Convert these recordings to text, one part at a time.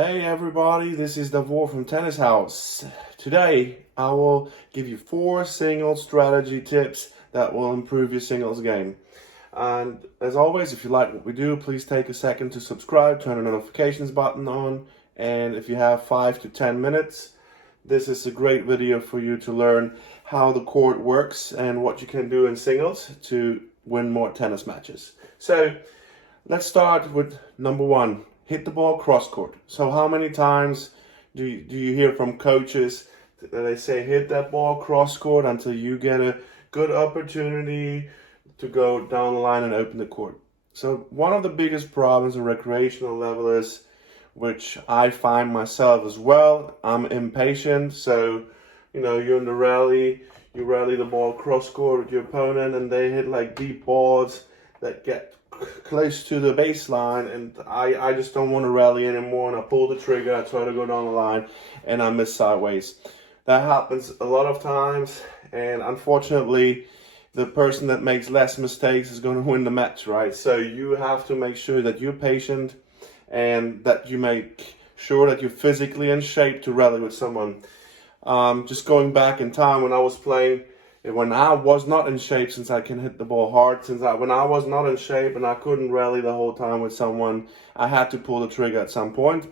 Hey everybody, this is Davor from Tennis House. Today I will give you 4 singles strategy tips that will improve your singles game. And as always, if you like what we do, please take a second to subscribe, turn the notifications button on, and if you have 5 to 10 minutes, this is a great video for you to learn how the court works and what you can do in singles to win more tennis matches. So let's start with number 1. Hit the ball cross court. So how many times do you hear from coaches that they say hit that ball cross court until you get a good opportunity to go down the line and open the court? So one of the biggest problems at recreational level is, which I find myself as well, I'm impatient. So, you're in the rally, you rally the ball cross court with your opponent and they hit like deep balls that get close to the baseline, and I just don't want to rally anymore, and I pull the trigger, I try to go down the line, and I miss sideways. That happens a lot of times, and unfortunately, the person that makes less mistakes is going to win the match, right? So you have to make sure that you're patient, and that you make sure that you're physically in shape to rally with someone. Just going back in time when I was playing, when I was not in shape, since I can hit the ball hard, when I was not in shape and I couldn't rally the whole time with someone, I had to pull the trigger at some point.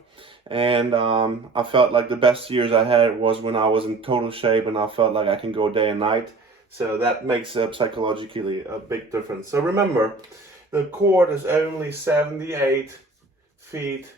And I felt like the best years I had was when I was in total shape and I felt like I can go day and night. So that makes psychologically a big difference. So remember, the court is only 78 feet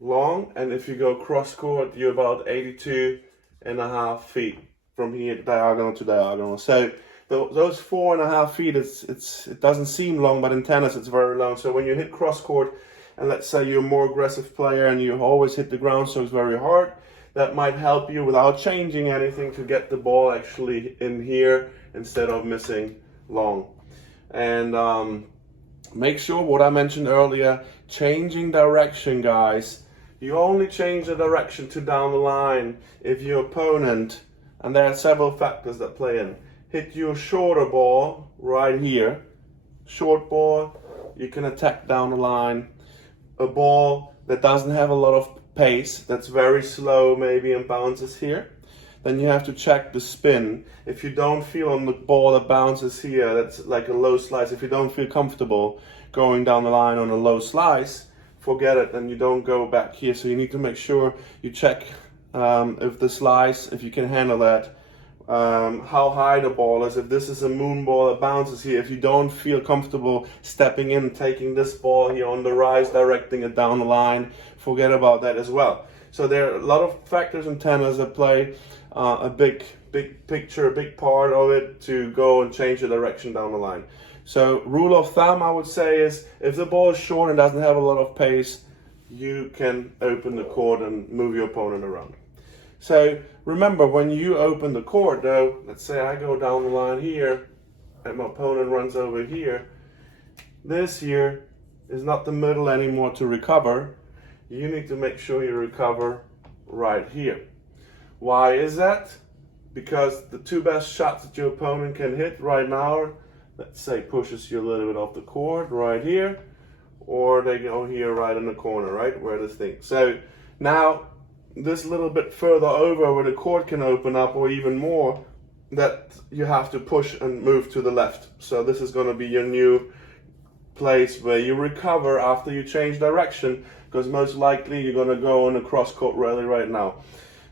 long, and if you go cross court, you're about 82.5 feet. From here, diagonal to diagonal. So those 4.5 feet, it doesn't seem long, but in tennis it's very long. So when you hit cross court, and let's say you're a more aggressive player and you always hit the ground strokes very hard, that might help you without changing anything to get the ball actually in here instead of missing long. And make sure what I mentioned earlier, changing direction, guys. You only change the direction to down the line if your opponent, and there are several factors that play in, hit you a shorter ball right here. Short ball, you can attack down the line. A ball that doesn't have a lot of pace, that's very slow maybe and bounces here, then you have to check the spin. If you don't feel on the ball that bounces here, that's like a low slice, if you don't feel comfortable going down the line on a low slice, forget it, and you don't go back here. So you need to make sure you check if the slice, if you can handle that, how high the ball is. If this is a moon ball that bounces here, if you don't feel comfortable stepping in, taking this ball here on the rise, directing it down the line, forget about that as well. So there are a lot of factors in tennis that play a big picture, a big part of it to go and change the direction down the line. So rule of thumb, I would say, is if the ball is short and doesn't have a lot of pace, you can open the court and move your opponent around. So remember, when you open the court though, let's say I go down the line here and my opponent runs over here, this here is not the middle anymore to recover. You need to make sure you recover right here. Why is that? Because the 2 best shots that your opponent can hit right now, let's say pushes you a little bit off the court right here, or they go here right in the corner, right where this thing. So now this little bit further over where the court can open up, or even more, that you have to push and move to the left. So this is going to be your new place where you recover after you change direction, because most likely you're going to go on a cross court rally right now.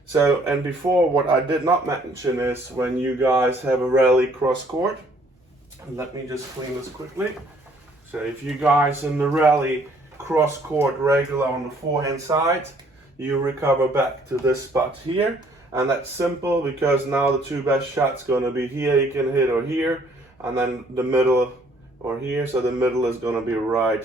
So, and before, what I did not mention is when you guys have a rally cross court, let me just clean this quickly. So if you guys in the rally cross court regular on the forehand side, you recover back to this spot here, and that's simple because now the 2 best shots going to be here you can hit, or here, and then the middle or here. So the middle is going to be right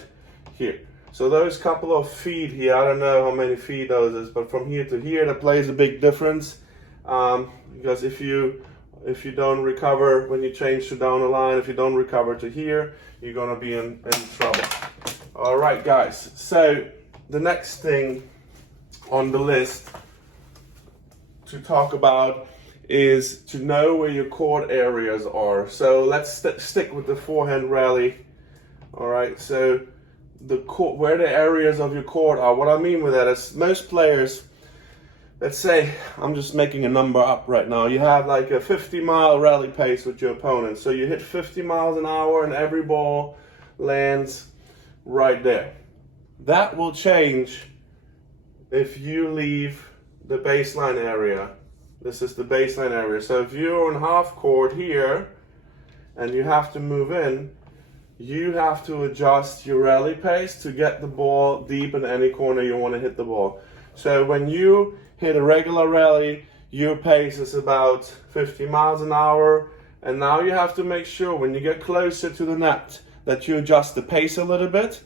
here. So those couple of feet here, I don't know how many feet those is, but from here to here, that plays a big difference, because if you don't recover when you change to down the line, if you don't recover to here, you're going to be in trouble. All right, guys, so the next thing on the list to talk about is to know where your court areas are. So let's stick with the forehand rally. All right, so the court, where the areas of your court are. What I mean with that is most players, let's say, I'm just making a number up right now, you have like a 50-mile rally pace with your opponent. So you hit 50 miles an hour and every ball lands right there. That will change if you leave the baseline area. This is the baseline area. So if you're on half court here and you have to move in, you have to adjust your rally pace to get the ball deep in any corner you want to hit the ball. So when you hit a regular rally, your pace is about 50 miles an hour, and now you have to make sure when you get closer to the net that you adjust the pace a little bit,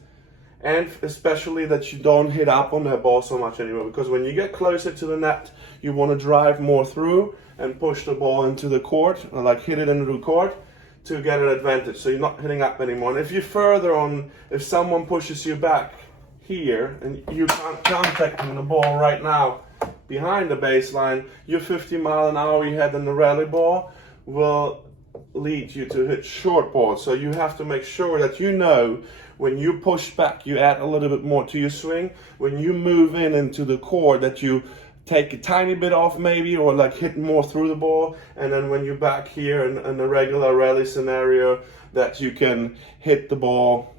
and especially that you don't hit up on that ball so much anymore, because when you get closer to the net, you want to drive more through and push the ball into the court, or like hit it into the court, to get an advantage, so you're not hitting up anymore. And if you're further on, if someone pushes you back here and you can't contact the ball right now behind the baseline, your 50 mile an hour you had in the rally ball will lead you to hit short balls. So you have to make sure that you know when you push back, you add a little bit more to your swing. When you move in into the court, that you take a tiny bit off maybe, or like hit more through the ball, and then when you're back here in a regular rally scenario, that you can hit the ball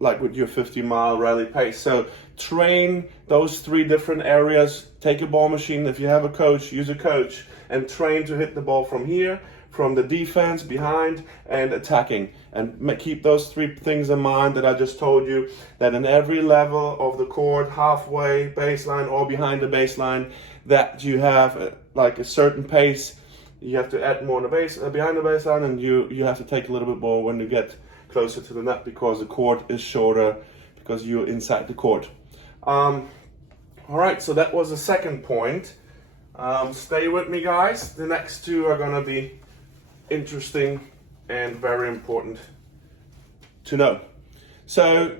like with your 50-mile rally pace. So train those 3 different areas. Take a ball machine. If you have a coach, use a coach and train to hit the ball from here, from the defense, behind, and attacking. And keep those 3 things in mind that I just told you, that in every level of the court, halfway, baseline, or behind the baseline, that you have like a certain pace. You have to add more on the base, behind the baseline, and you have to take a little bit more when you get closer to the net, because the court is shorter, because you're inside the court. All right, so that was the second point. Stay with me, guys. The next 2 are gonna be interesting and very important to know. So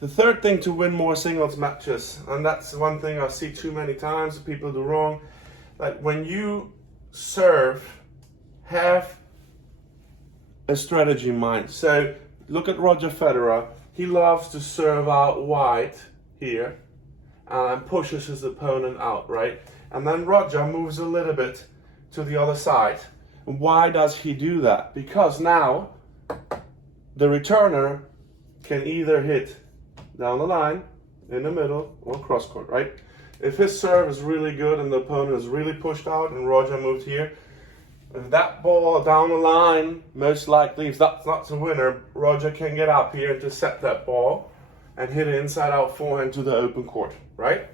the third thing to win more singles matches, and that's one thing I see too many times people do wrong, like when you serve, have a strategy in mind. So look at Roger Federer. He loves to serve out wide here and pushes his opponent out, right? And then Roger moves a little bit to the other side. Why does he do that? Because now the returner can either hit down the line, in the middle, or cross court, right? If his serve is really good and the opponent is really pushed out and Roger moved here, if that ball down the line, most likely, if that's not the winner, Roger can get up here, intercept that ball, and hit an inside-out forehand to the open court, right?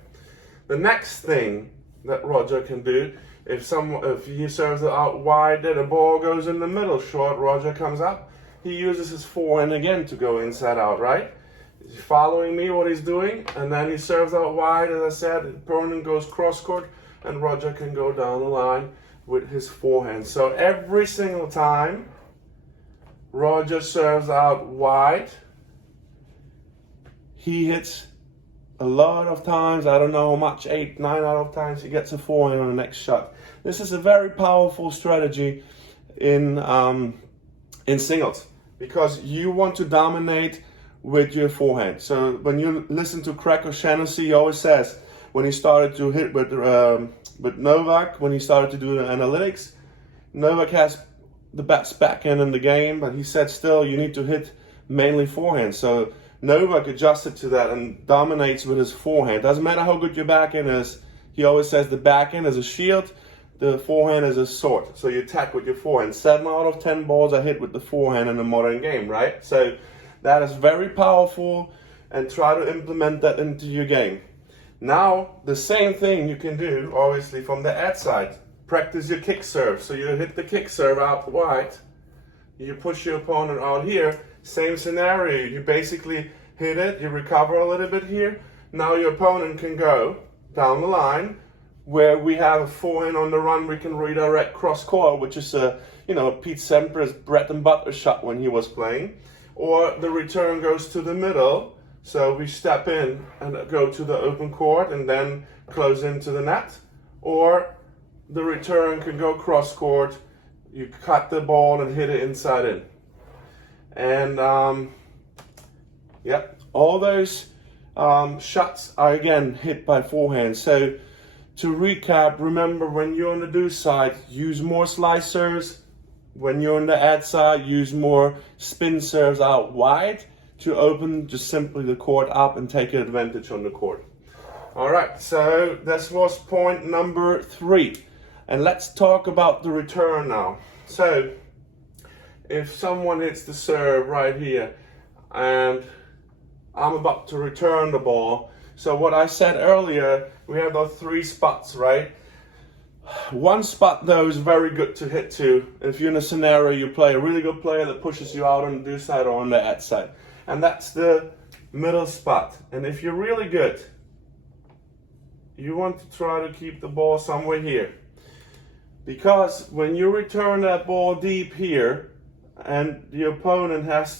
The next thing that Roger can do, if he serves it out wide, the ball goes in the middle short, Roger comes up, he uses his forehand again to go inside-out, right? Is he following me what he's doing? And then he serves out wide, as I said, the opponent goes cross-court, and Roger can go down the line with his forehand. So every single time Roger serves out wide, he hits a lot of times, I don't know how much, 8, 9 out of times, he gets a forehand on the next shot. This is a very powerful strategy in singles, because you want to dominate with your forehand. So when you listen to Craig O'Shaughnessy, he always says, when he started to hit with Novak, when he started to do the analytics, Novak has the best backhand in the game, but he said still you need to hit mainly forehand. So Novak adjusted to that and dominates with his forehand. Doesn't matter how good your backhand is, he always says the backhand is a shield, the forehand is a sword. So you attack with your forehand. 7 out of 10 balls are hit with the forehand in the modern game, right? So that is very powerful, and try to implement that into your game. Now, the same thing you can do, obviously, from the ad side. Practice your kick serve. So you hit the kick serve out wide, you push your opponent out here, same scenario. You basically hit it, you recover a little bit here. Now your opponent can go down the line, where we have a forehand on the run, we can redirect cross court, which is Pete Sampras' bread and butter shot when he was playing. Or the return goes to the middle, so we step in and go to the open court and then close into the net. Or the return can go cross court, you cut the ball and hit it inside in. And Yeah, all those shots are again hit by forehand. So to recap, remember when you're on the do side, use more slice serves. When you're on the ad side, use more spin serves out wide to open just simply the court up and take advantage on the court. All right, so this was point number 3. And let's talk about the return now. So if someone hits the serve right here and I'm about to return the ball. So what I said earlier, we have those 3 spots, right? One spot though is very good to hit to. If you're in a scenario, you play a really good player that pushes you out on the do side or on the ad side. And that's the middle spot. And if you're really good, you want to try to keep the ball somewhere here. Because when you return that ball deep here, and the opponent has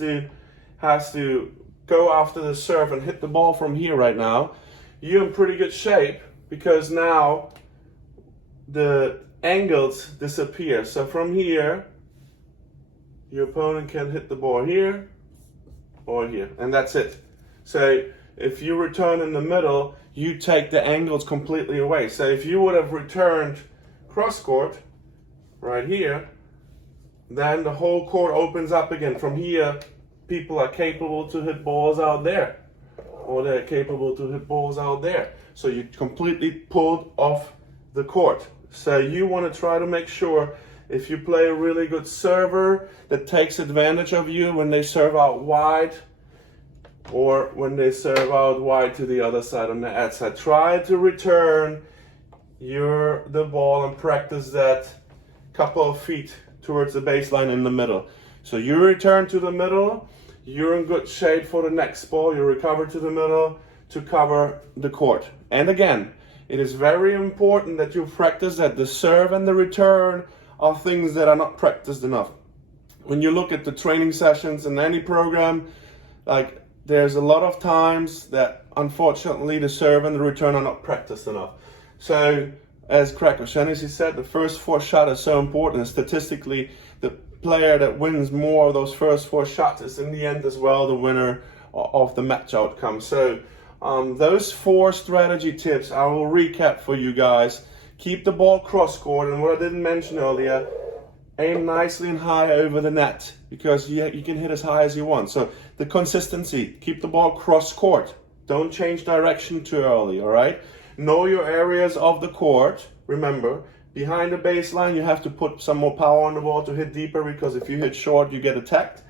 to go after the serve and hit the ball from here right now, you're in pretty good shape because now the angles disappear. So from here, your opponent can hit the ball here or here, and that's it. So if you return in the middle, you take the angles completely away. So if you would have returned cross court right here, then the whole court opens up again. From here, people are capable to hit balls out there, or they're capable to hit balls out there. So you completely pulled off the court. So you want to try to make sure if you play a really good server that takes advantage of you when they serve out wide, or when they serve out wide to the other side on the ad side, try to return the ball and practice that couple of feet towards the baseline in the middle. So you return to the middle, you're in good shape for the next ball, you recover to the middle to cover the court. And again, it is very important that you practice that. The serve and the return are things that are not practiced enough. When you look at the training sessions in any program, like there's a lot of times that unfortunately the serve and the return are not practiced enough. So as Craig O'Shaughnessy said, the first 4 shots are so important, and statistically the player that wins more of those first 4 shots is in the end as well the winner of the match outcome. So those 4 strategy tips I will recap for you guys. Keep the ball cross court, and what I didn't mention earlier, aim nicely and high over the net, because you can hit as high as you want. So the consistency, keep the ball cross court. Don't change direction too early, all right? Know your areas of the court. Remember, behind the baseline, you have to put some more power on the ball to hit deeper, because if you hit short, you get attacked.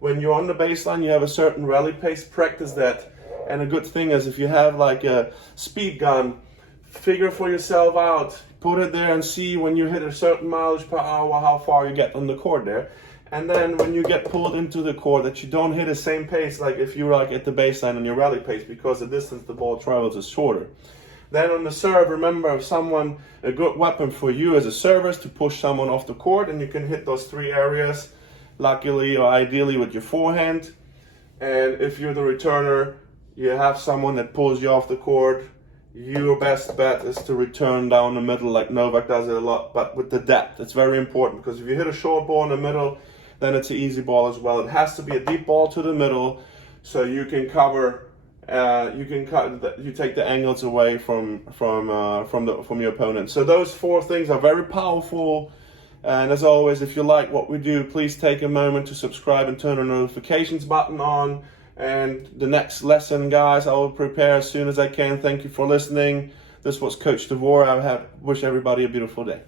When you're on the baseline, you have a certain rally pace. Practice that. And a good thing is if you have like a speed gun, figure for yourself out, put it there and see when you hit a certain mileage per hour, how far you get on the court there. And then when you get pulled into the court, that you don't hit the same pace like if you're like at the baseline on your rally pace, because the distance the ball travels is shorter. Then on the serve, remember, if a good weapon for you as a server is to push someone off the court, and you can hit those 3 areas, luckily or ideally with your forehand. And if you're the returner, you have someone that pulls you off the court, your best bet is to return down the middle like Novak does it a lot, but with the depth. It's very important, because if you hit a short ball in the middle, then it's an easy ball as well. It has to be a deep ball to the middle, so you can cover. You take the angles away from your opponent. So those 4 things are very powerful. And as always, if you like what we do, please take a moment to subscribe and turn the notifications button on. And the next lesson, guys, I will prepare as soon as I can. Thank you for listening. This was Coach Davor. Wish everybody a beautiful day.